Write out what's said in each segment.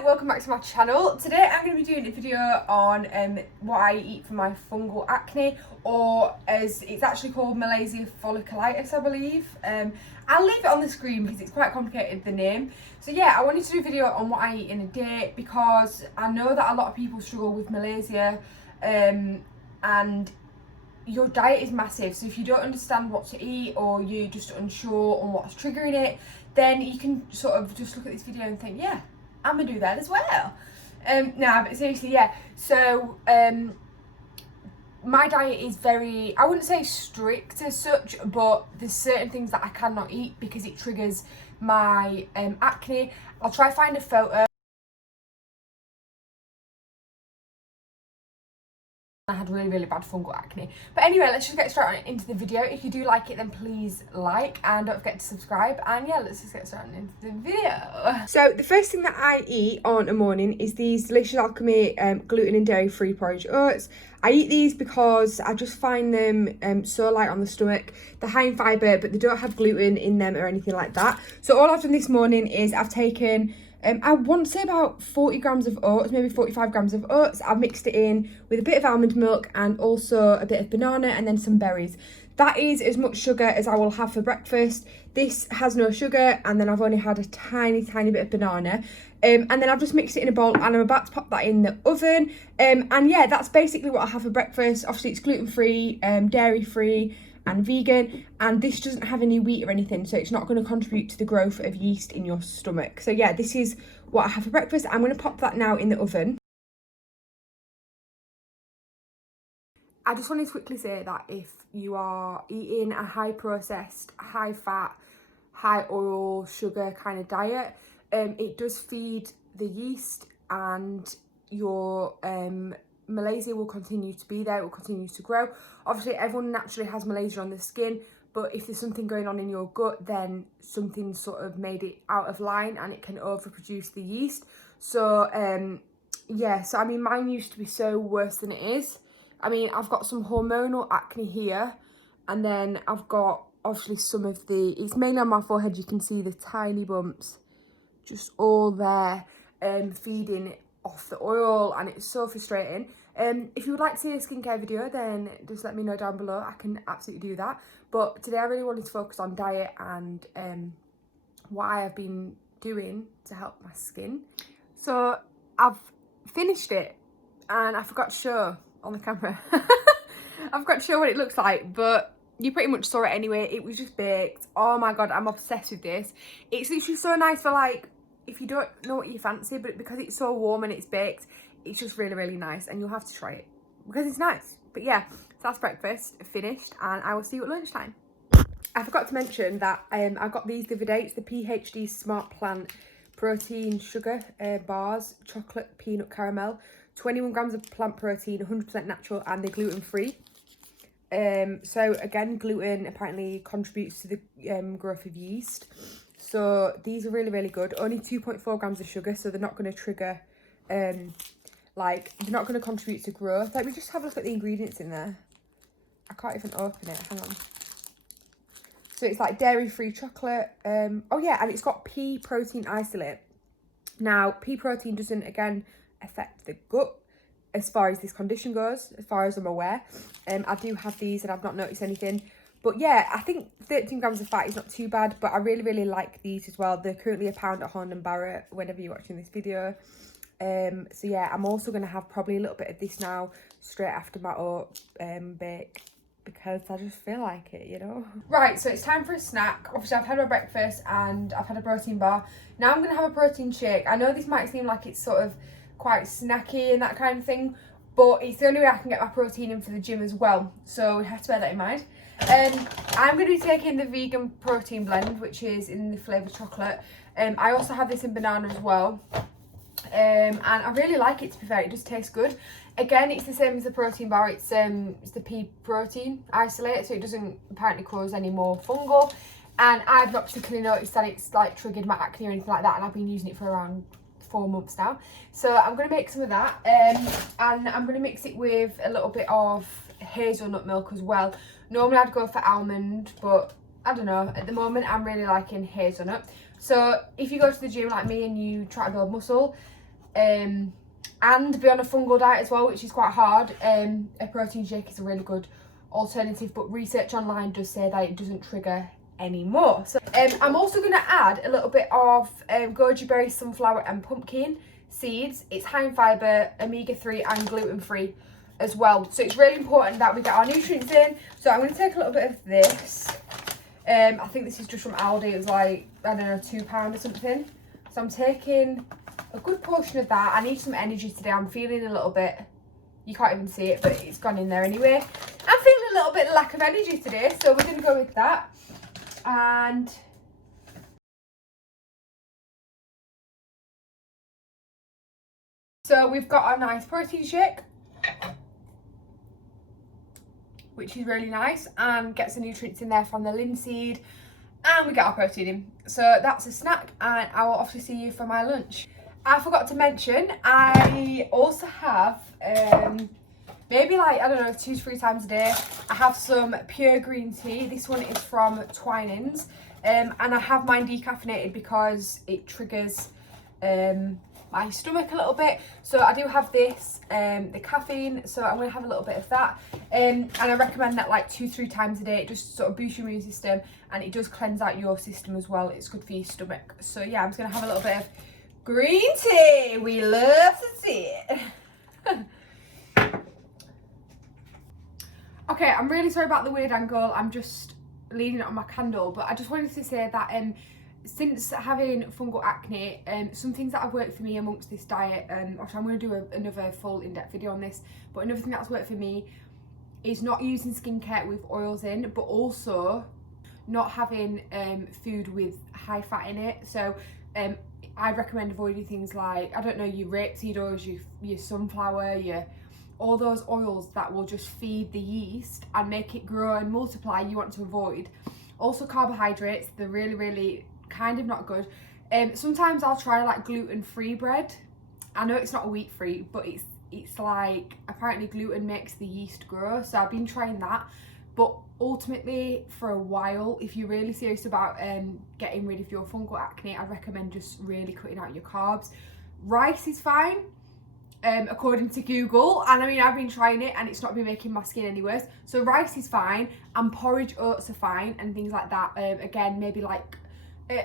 Hi, welcome back to my channel. Today I'm going to be doing a video on what I eat for my fungal acne, or as it's actually called Malassezia folicilitis, I believe. I'll leave it on the screen because it's quite complicated, the name. So yeah, I wanted to do a video on what I eat in a day because I know that a lot of people struggle with Malassezia, and your diet is massive. So if you don't understand what to eat, or you're just unsure on what's triggering it, then you can sort of just look at this video and think, yeah, I'm gonna do that as well. No, but seriously, yeah. So my diet is very, I wouldn't say strict as such, but there's certain things that I cannot eat because it triggers my acne. I'll try find a photo. I had really bad fungal acne. But anyway, let's just get straight into the video. If you do like it, then please like and don't forget to subscribe. And yeah, let's just get straight into the video. So the first thing that I eat on a morning is these delicious Alchemy gluten and dairy free porridge oats. I eat these because I just find them so light on the stomach. They're high in fibre, but they don't have gluten in them or anything like that. So all I've done this morning is I've taken I want to say about 40 grams of oats, maybe 45 grams of oats. I've mixed it in with a bit of almond milk and also a bit of banana and then some berries. That is as much sugar as I will have for breakfast. This has no sugar, and then I've only had a tiny bit of banana. And then I've just mixed it in a bowl and I'm about to pop that in the oven. And yeah, that's basically what I have for breakfast. Obviously it's gluten-free, dairy-free and vegan, and this doesn't have any wheat or anything, so it's not going to contribute to the growth of yeast in your stomach. So yeah, this is what I have for breakfast. I'm going to pop that now in the oven. I just wanted to quickly say that if you are eating a high processed, high fat, high oil, sugar kind of diet, it does feed the yeast, and your Malassezia will continue to be there, it will continue to grow. Obviously everyone naturally has Malassezia on the skin, but if there's something going on in your gut, then something sort of made it out of line and it can overproduce the yeast. So yeah, so I mean mine used to be so worse than it is. I mean, I've got some hormonal acne here, and then I've got obviously some of the, it's mainly on my forehead, you can see the tiny bumps just all there, feeding off the oil, and it's so frustrating. If you would like to see a skincare video, then just let me know down below. I can absolutely do that. But today I really wanted to focus on diet and what I have been doing to help my skin. So I've finished it and I forgot to show on the camera. I forgot to show what it looks like, but you pretty much saw it anyway. It was just baked. Oh my god, I'm obsessed with this. It's literally so nice for like, if you don't know what you fancy, but because it's so warm and it's baked, it's just really nice, and you'll have to try it because it's nice. But yeah, so that's breakfast finished, and I will see you at lunchtime. I forgot to mention that I got these the other day. It's the PhD Smart Plant Protein Sugar Bars, Chocolate Peanut Caramel, 21 grams of plant protein, 100% natural, and they're gluten-free. So again, gluten apparently contributes to the growth of yeast. So these are really good. Only 2.4 grams of sugar, so they're not going to trigger, like, they're not going to contribute to growth. Let me just have a look at the ingredients in there. I can't even open it, hang on. So it's like dairy-free chocolate. Oh yeah, and it's got pea protein isolate. Now, pea protein doesn't, again, affect the gut as far as this condition goes, as far as I'm aware. I do have these and I've not noticed anything. But yeah, I think 13 grams of fat is not too bad, but I really like these as well. They're currently £1 at Horn & Barrett whenever you're watching this video. So yeah, I'm also going to have probably a little bit of this now straight after my oat bake, because I just feel like it, you know. Right, so it's time for a snack. Obviously I've had my breakfast and I've had a protein bar. Now I'm going to have a protein shake. I know this might seem like it's sort of quite snacky and that kind of thing, but it's the only way I can get my protein in for the gym as well, so we have to bear that in mind. I'm going to be taking the vegan protein blend, which is in the flavoured chocolate. I also have this in banana as well, and I really like it, to be fair. It just tastes good. Again, it's the same as the protein bar. It's the pea protein isolate, so it doesn't apparently cause any more fungal, and I've not particularly noticed that it's like triggered my acne or anything like that, and I've been using it for around 4 months now. So I'm going to make some of that, and I'm going to mix it with a little bit of hazelnut milk as well. Normally I'd go for almond, but I don't know, at the moment I'm really liking hazelnut. So if you go to the gym like me and you try to build muscle, and be on a fungal diet as well, which is quite hard. A protein shake is a really good alternative, but research online does say that it doesn't trigger anymore. So I'm also going to add a little bit of goji berry, sunflower and pumpkin seeds. It's high in fibre, omega-3 and gluten-free as well. So it's really important that we get our nutrients in. So I'm going to take a little bit of this. I think this is just from Aldi. It was like, I don't know, £2 or something. So I'm taking a good portion of that. I need some energy today. I'm feeling a little bit, you can't even see it, but it's gone in there anyway. I'm feeling a little bit lack of energy today, so we're going to go with that. And so we've got our nice protein shake, which is really nice and gets the nutrients in there from the linseed, and we get our protein in. So that's a snack, and I will obviously see you for my lunch. I forgot to mention, I also have maybe like, I don't know, 2 to 3 times a day, I have some pure green tea. This one is from Twinings, and I have mine decaffeinated because it triggers my stomach a little bit. So I do have this, the caffeine, so I'm going to have a little bit of that, and I recommend that like 2-3 times a day. It just sort of boosts your immune system, and it does cleanse out your system as well. It's good for your stomach. So yeah, I'm just going to have a little bit of green tea. We love to see it. Okay, I'm really sorry about the weird angle. I'm just leaning it on my candle, but I just wanted to say that since having fungal acne, some things that have worked for me amongst this diet, actually I'm going to do another full in-depth video on this, but another thing that's worked for me is not using skincare with oils in, but also not having food with high fat in it. So I recommend avoiding things like, I don't know, your rapeseed oils, your sunflower, all those oils that will just feed the yeast and make it grow and multiply. You want to avoid. Also carbohydrates, they're really, really kind of not good. Sometimes I'll try like gluten-free bread. I know it's not wheat-free, but it's like, apparently gluten makes the yeast grow, so I've been trying that. But ultimately, for a while, if you're really serious about getting rid of your fungal acne, I recommend just really cutting out your carbs. Rice is fine, according to Google, and I mean, I've been trying it and it's not been making my skin any worse. So rice is fine, and porridge oats are fine, and things like that. Again, maybe like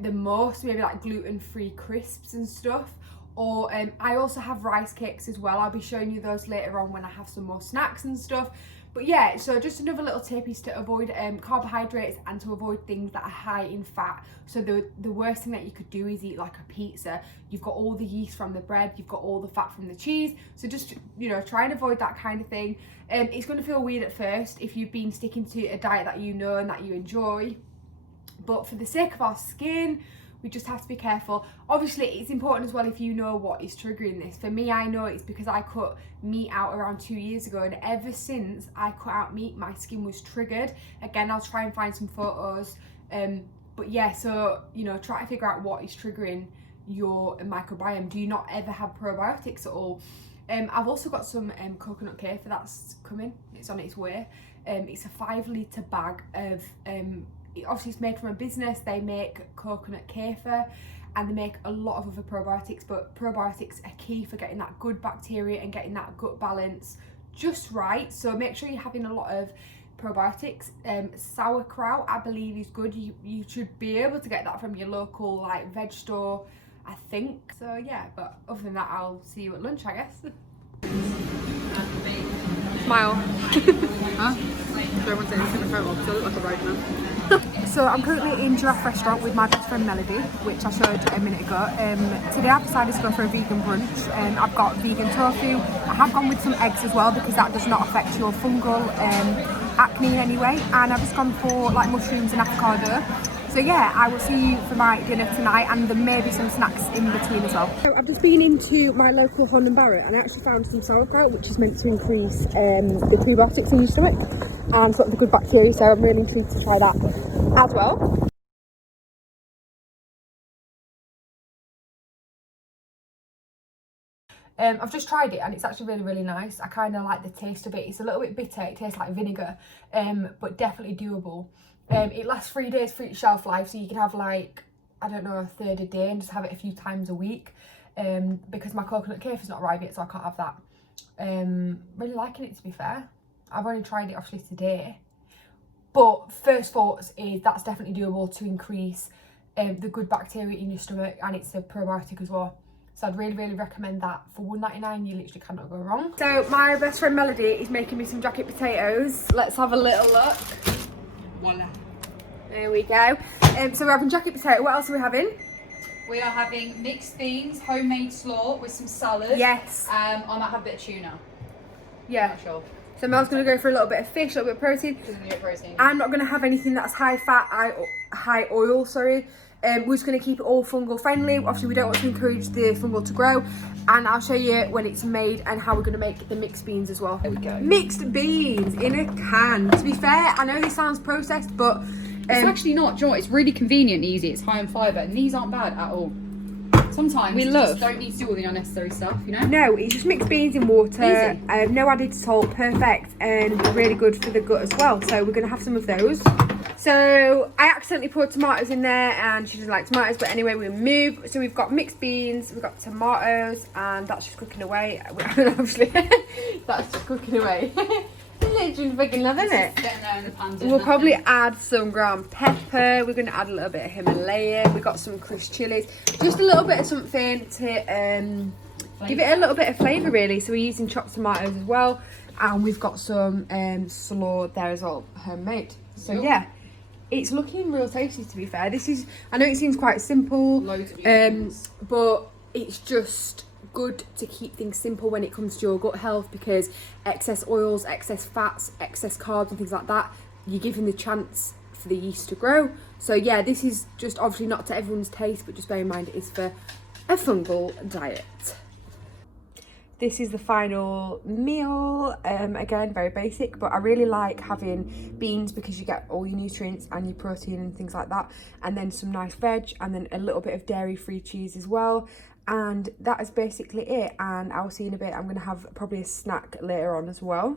the most, maybe like gluten-free crisps and stuff. Or I also have rice cakes as well. I'll be showing you those later on when I have some more snacks and stuff. But yeah, so just another little tip is to avoid carbohydrates and to avoid things that are high in fat. So the worst thing that you could do is eat like a pizza. You've got all the yeast from the bread, you've got all the fat from the cheese. So just, you know, try and avoid that kind of thing. It's going to feel weird at first if you've been sticking to a diet that you know and that you enjoy. But for the sake of our skin, we just have to be careful. Obviously, it's important as well if you know what is triggering this. For me, I know it's because I cut meat out around 2 years ago, and ever since I cut out meat, my skin was triggered. Again, I'll try and find some photos. But yeah, so, you know, try to figure out what is triggering your microbiome. Do you not ever have probiotics at all? I've also got some coconut kefir that's coming. It's on its way. It's a 5-litre bag of obviously it's made from a business. They make coconut kefir and they make a lot of other probiotics, but probiotics are key for getting that good bacteria and getting that gut balance just right. So make sure you're having a lot of probiotics. Sauerkraut, I believe, is good. You should be able to get that from your local like veg store, I think. So yeah, but other than that, I'll see you at lunch, I guess. Smile. Huh? So everyone's saying it's in the photo because I look like a road man. So I'm currently in Giraffe Restaurant with my best friend Melody, which I showed a minute ago. Today I've decided to go for a vegan brunch. I've got vegan tofu. I have gone with some eggs as well because that does not affect your fungal acne in any way. And I've just gone for like mushrooms and avocado. So yeah, I will see you for my dinner tonight, and there may be some snacks in between as well. So I've just been into my local Holland Barrett and I actually found some sauerkraut, which is meant to increase the probiotics in your stomach and sort of the good bacteria, so I'm really intrigued to try that as well. I've just tried it and it's actually really, really nice. I kind of like the taste of it. It's a little bit bitter, it tastes like vinegar, but definitely doable. It lasts 3 days for its shelf life, so you can have like, I don't know, a third a day and just have it a few times a week. because my coconut kefir is not arrived yet, so I can't have that. Really liking it, to be fair. I've only tried it actually today. But first thoughts is that's definitely doable to increase the good bacteria in your stomach, and it's a probiotic as well. So I'd really, really recommend that. For $1.99, you literally cannot go wrong. So my best friend Melody is making me some jacket potatoes. Let's have a little look. Voila. There we go. So we're having jacket potato. What else are we having? We are having mixed beans, homemade slaw with some salad. Yes. I might have a bit of tuna. Yeah. Not sure. So Mel's going to go for a little bit of fish, a little bit of protein. Doesn't need protein. I'm not going to have anything that's high fat, high oil, sorry. We're just going to keep it all fungal friendly. Obviously, we don't want to encourage the fungal to grow. And I'll show you when it's made and how we're going to make the mixed beans as well. There we go. Mixed beans in a can. To be fair, I know this sounds processed, but... it's actually not. Do you know what? It's really convenient and easy. It's high in fibre, and these aren't bad at all. Sometimes you just don't need to do all the unnecessary stuff, you know? No, it's just mixed beans in water. Easy. No added salt, perfect, and really good for the gut as well. So we're going to have some of those. So I accidentally poured tomatoes in there, and she doesn't like tomatoes, but anyway, we move. So we've got mixed beans, we've got tomatoes, and that's just cooking away. Obviously, that's just cooking away. Literally fucking love, isn't it? Getting there in the pan. We'll probably add some ground pepper. We're going to add a little bit of Himalayan. We've got some crushed chilies. Just a little bit of something to give it a little bit of flavour, really. So we're using chopped tomatoes as well. And we've got some slaw there as well, homemade. So yeah, it's looking real tasty, to be fair. This is, I know it seems quite simple, Loads of ingredients. but it's just good to keep things simple when it comes to your gut health, because excess oils, excess fats, excess carbs and things like that, you're giving the chance for the yeast to grow. So yeah, this is just obviously not to everyone's taste, but just bear in mind it is for a fungal diet. This is the final meal. Again, very basic, but I really like having beans because you get all your nutrients and your protein and things like that, and then some nice veg, and then a little bit of dairy-free cheese as well. And that is basically it, and I'll see you in a bit. I'm going to have probably a snack later on as well.